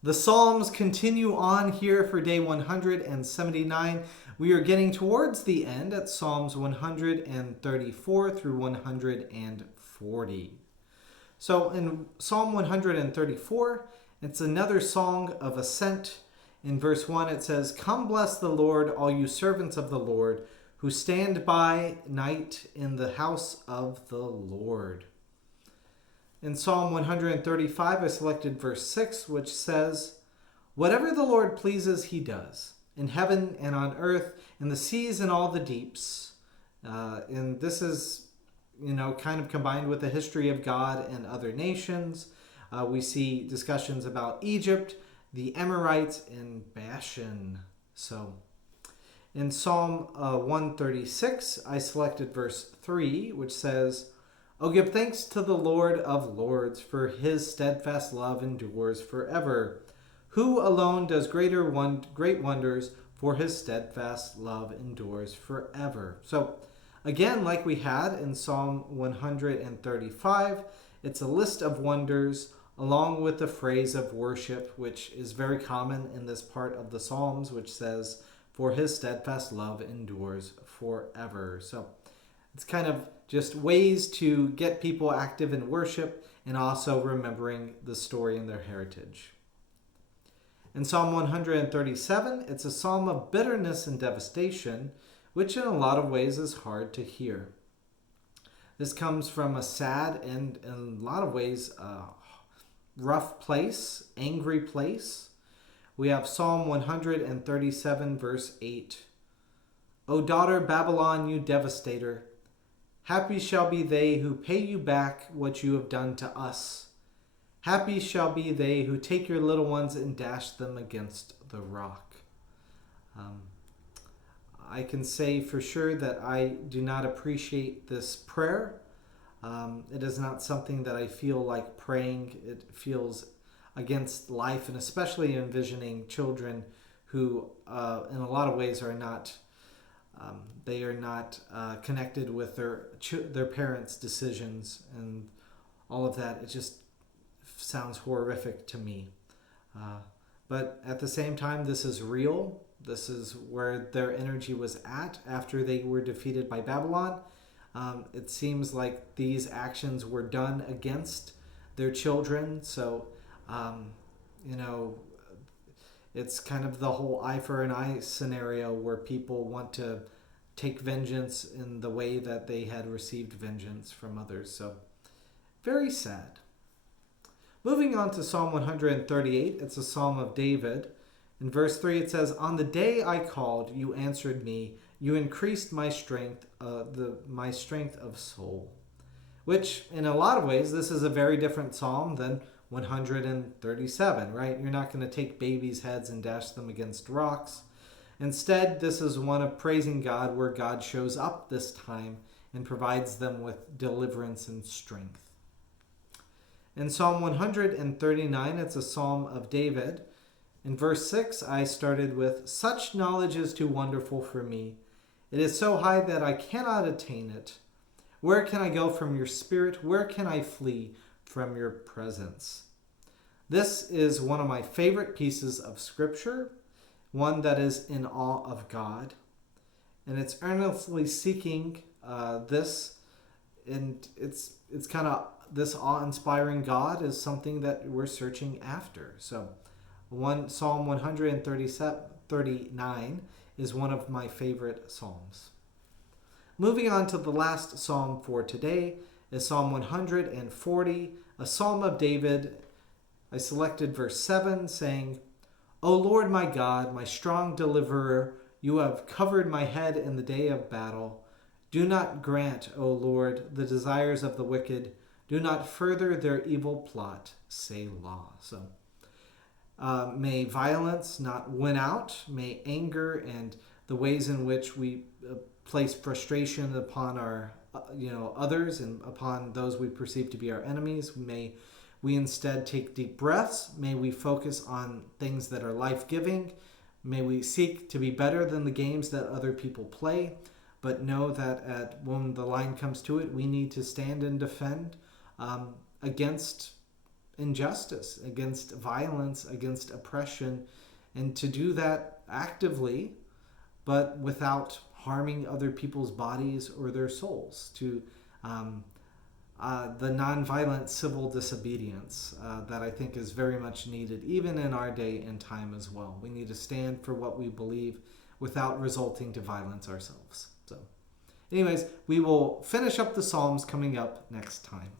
The Psalms continue on here for day 179. We are getting towards the end at Psalms 134 through 140. So in Psalm 134, it's another song of ascent. In verse 1, it says, "Come bless the Lord, all you servants of the Lord, who stand by night in the house of the Lord." In Psalm 135, I selected verse 6, which says, "Whatever the Lord pleases, he does, in heaven and on earth, in the seas and all the deeps." And this is, kind of combined with the history of God and other nations. We see discussions about Egypt, the Amorites, and Bashan. So in Psalm 136, I selected verse 3, which says, "Oh, give thanks to the Lord of Lords, for his steadfast love endures forever. Who alone does great wonders, for his steadfast love endures forever." So, again, like we had in Psalm 135, it's a list of wonders along with the phrase of worship, which is very common in this part of the Psalms, which says, "For his steadfast love endures forever." So, it's kind of just ways to get people active in worship and also remembering the story and their heritage. In Psalm 137, it's a psalm of bitterness and devastation, which in a lot of ways is hard to hear. This comes from a sad and, in a lot of ways, rough place, angry place. We have Psalm 137, verse 8. "O daughter Babylon, you devastator, happy shall be they who pay you back what you have done to us. Happy shall be they who take your little ones and dash them against the rock." I can say for sure that I do not appreciate this prayer. It is not something that I feel like praying. It feels against life, and especially envisioning children who, in a lot of ways, are not they are not connected with their parents' decisions and all of that. It just sounds horrific to me. But at the same time, this is real. This is where their energy was at after they were defeated by Babylon. It seems like these actions were done against their children. So, you know, it's kind of the whole eye for an eye scenario where people want to take vengeance in the way that they had received vengeance from others. So, very sad. Moving on to Psalm 138, it's a psalm of David. In verse 3 it says, "On the day I called, you answered me. You increased my strength, my strength of soul." Which, in a lot of ways, this is a very different psalm than 137, right? You're not going to take babies' heads and dash them against rocks. Instead, this is one of praising God where God shows up this time and provides them with deliverance and strength. In Psalm 139, it's a psalm of David. In verse 6, I started with, "Such knowledge is too wonderful for me. It is so high that I cannot attain it. Where can I go from your spirit? Where can I flee from your presence?" This is one of my favorite pieces of scripture, one that is in awe of God. And it's earnestly seeking this, and it's kind of this awe-inspiring God is something that we're searching after. So Psalm 139 is one of my favorite psalms. Moving on to the last psalm for today is Psalm 140, a psalm of David. I selected verse 7 saying, "O Lord my God, my strong deliverer, you have covered my head in the day of battle. Do not grant, O Lord, the desires of the wicked. Do not further their evil plot. Selah." So may violence not win out. May anger and the ways in which we place frustration upon our others and upon those we perceive to be our enemies, may we instead take deep breaths. May we focus on things that are life-giving. May we seek to be better than the games that other people play, but know that when the line comes to it, we need to stand and defend against injustice, against violence, against oppression, and to do that actively, but without harming other people's bodies or their souls, to the nonviolent civil disobedience that I think is very much needed, even in our day and time as well. We need to stand for what we believe without resulting to violence ourselves. So, anyways, we will finish up the Psalms coming up next time.